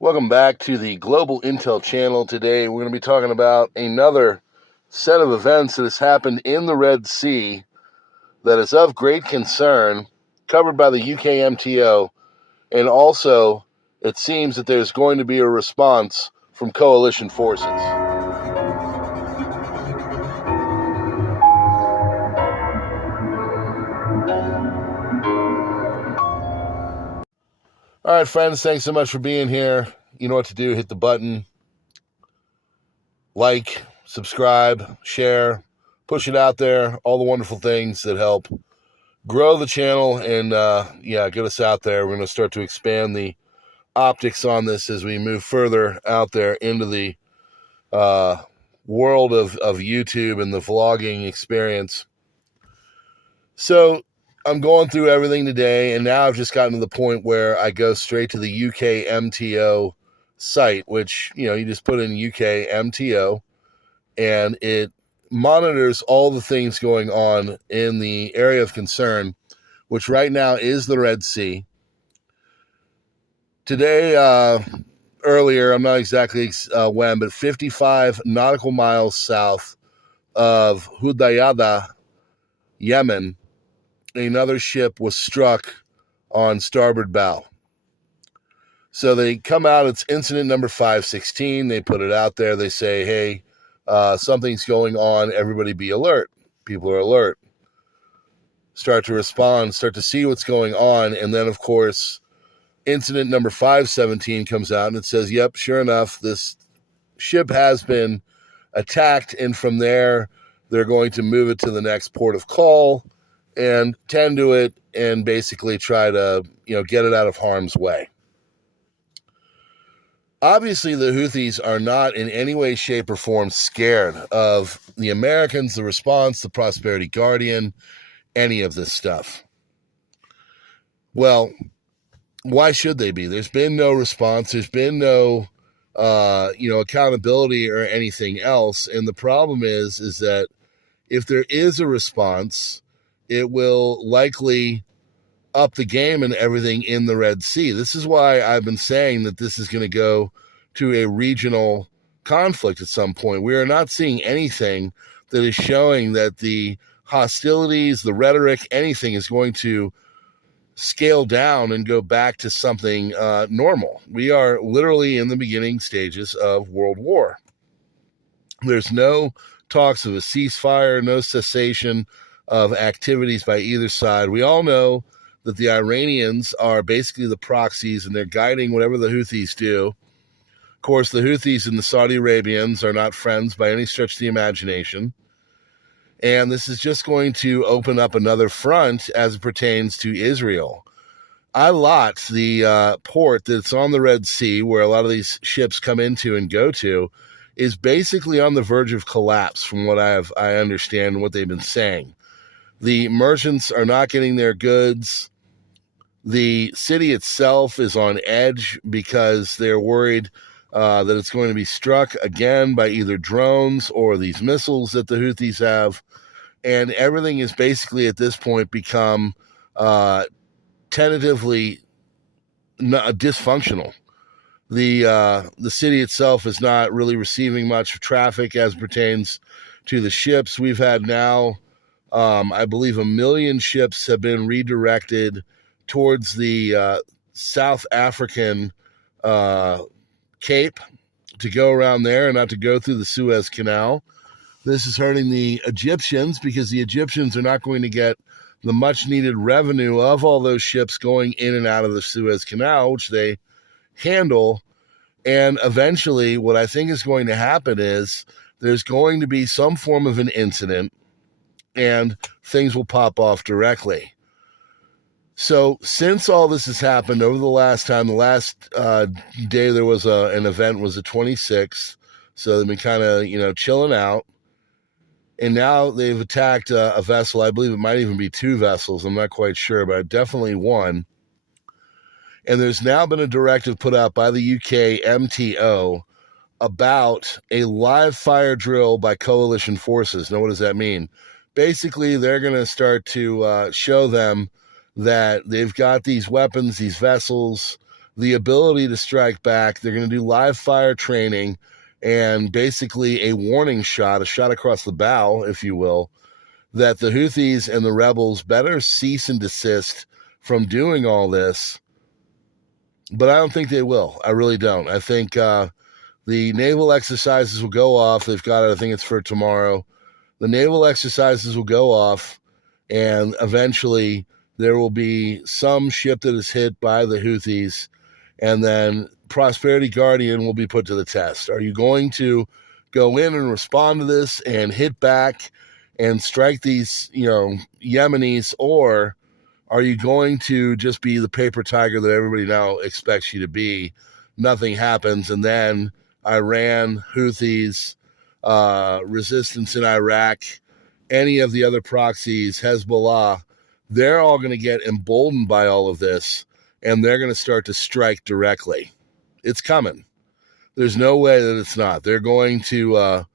Welcome back to the Global Intel channel. Today we're going to be talking about another set of events that has happened in the Red Sea that is of great concern, covered by the UKMTO, and also it seems that there's going to be a response from coalition forces. All right, friends, thanks so much for being here. You know what to do. Hit the button, like, subscribe, share, push it out there, all the wonderful things that help grow the channel and, get us out there. We're going to start to expand the optics on this as we move further out there into the world of YouTube and the vlogging experience. So I'm going through everything today, and now I've just gotten to the point where I go straight to the UKMTO site, which, you just put in UKMTO, and it monitors all the things going on in the area of concern, which right now is the Red Sea. Today, earlier, I'm not exactly when, but 55 nautical miles south of Hudaydah, Yemen, another ship was struck on starboard bow. So they come out, it's incident number 516. They put it out there. They say, hey, something's going on. Everybody be alert. People are alert. Start to respond, start to see what's going on. And then, of course, incident number 517 comes out and it says, yep, sure enough, this ship has been attacked. And from there, they're going to move it to the next port of call and tend to it and basically try to, get it out of harm's way. Obviously, the Houthis are not in any way, shape, or form scared of the Americans, the response, the Prosperity Guardian, any of this stuff. Well, why should they be? There's been no response. There's been no, accountability or anything else. And the problem is that if there is a response, it will likely up the game and everything in the Red Sea. This is why I've been saying that this is going to go to a regional conflict at some point. We are not seeing anything that is showing that the hostilities, the rhetoric, anything is going to scale down and go back to something normal. We are literally in the beginning stages of World War. There's no talks of a ceasefire, no cessation of activities by either side. We all know that the Iranians are basically the proxies and they're guiding whatever the Houthis do. Of course, the Houthis and the Saudi Arabians are not friends by any stretch of the imagination. And this is just going to open up another front as it pertains to Israel. Eilat, the port that's on the Red Sea, where a lot of these ships come into and go to, is basically on the verge of collapse from what I understand and what they've been saying. The merchants are not getting their goods. The city itself is on edge because they're worried that it's going to be struck again by either drones or these missiles that the Houthis have. And everything is basically at this point become tentatively dysfunctional. The city itself is not really receiving much traffic as pertains to the ships. We've had now, I believe, 1 million ships have been redirected towards the South African Cape to go around there and not to go through the Suez Canal. This is hurting the Egyptians because the Egyptians are not going to get the much needed revenue of all those ships going in and out of the Suez Canal, which they handle. And eventually what I think is going to happen is there's going to be some form of an incident and things will pop off directly. So since all this has happened over the last day there was an event was the 26th. So they've been kind of, chilling out. And now they've attacked a vessel. I believe it might even be 2 vessels. I'm not quite sure, but definitely one. And there's now been a directive put out by the UKMTO about a live fire drill by coalition forces. Now, what does that mean? Basically, they're going to start to show them that they've got these weapons, these vessels, the ability to strike back. They're going to do live fire training and basically a warning shot, a shot across the bow, if you will, that the Houthis and the rebels better cease and desist from doing all this. But I don't think they will. I really don't. I think the naval exercises will go off. They've got it. I think it's for tomorrow. The naval exercises will go off, and eventually there will be some ship that is hit by the Houthis, and then Prosperity Guardian will be put to the test. Are you going to go in and respond to this and hit back and strike these, Yemenis, or are you going to just be the paper tiger that everybody now expects you to be? Nothing happens, and then Iran, Houthis, resistance in Iraq, any of the other proxies, Hezbollah, they're all going to get emboldened by all of this, and they're going to start to strike directly. It's coming. There's no way that it's not. They're going to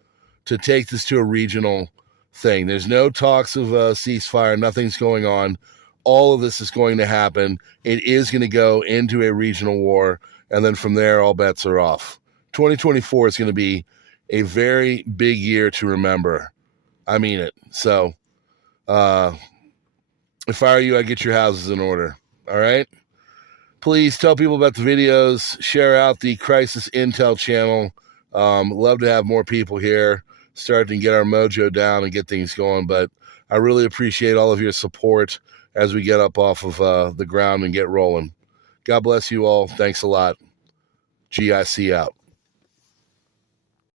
take this to a regional thing. There's no talks of a ceasefire. Nothing's going on. All of this is going to happen. It is going to go into a regional war, and then from there, all bets are off. 2024 is going to be a very big year to remember. I mean it. So, if I were you, I'd get your houses in order. All right? Please tell people about the videos. Share out the Crisis Intel channel. Love to have more people here, starting to get our mojo down and get things going. But I really appreciate all of your support as we get up off of the ground and get rolling. God bless you all. Thanks a lot. GIC out.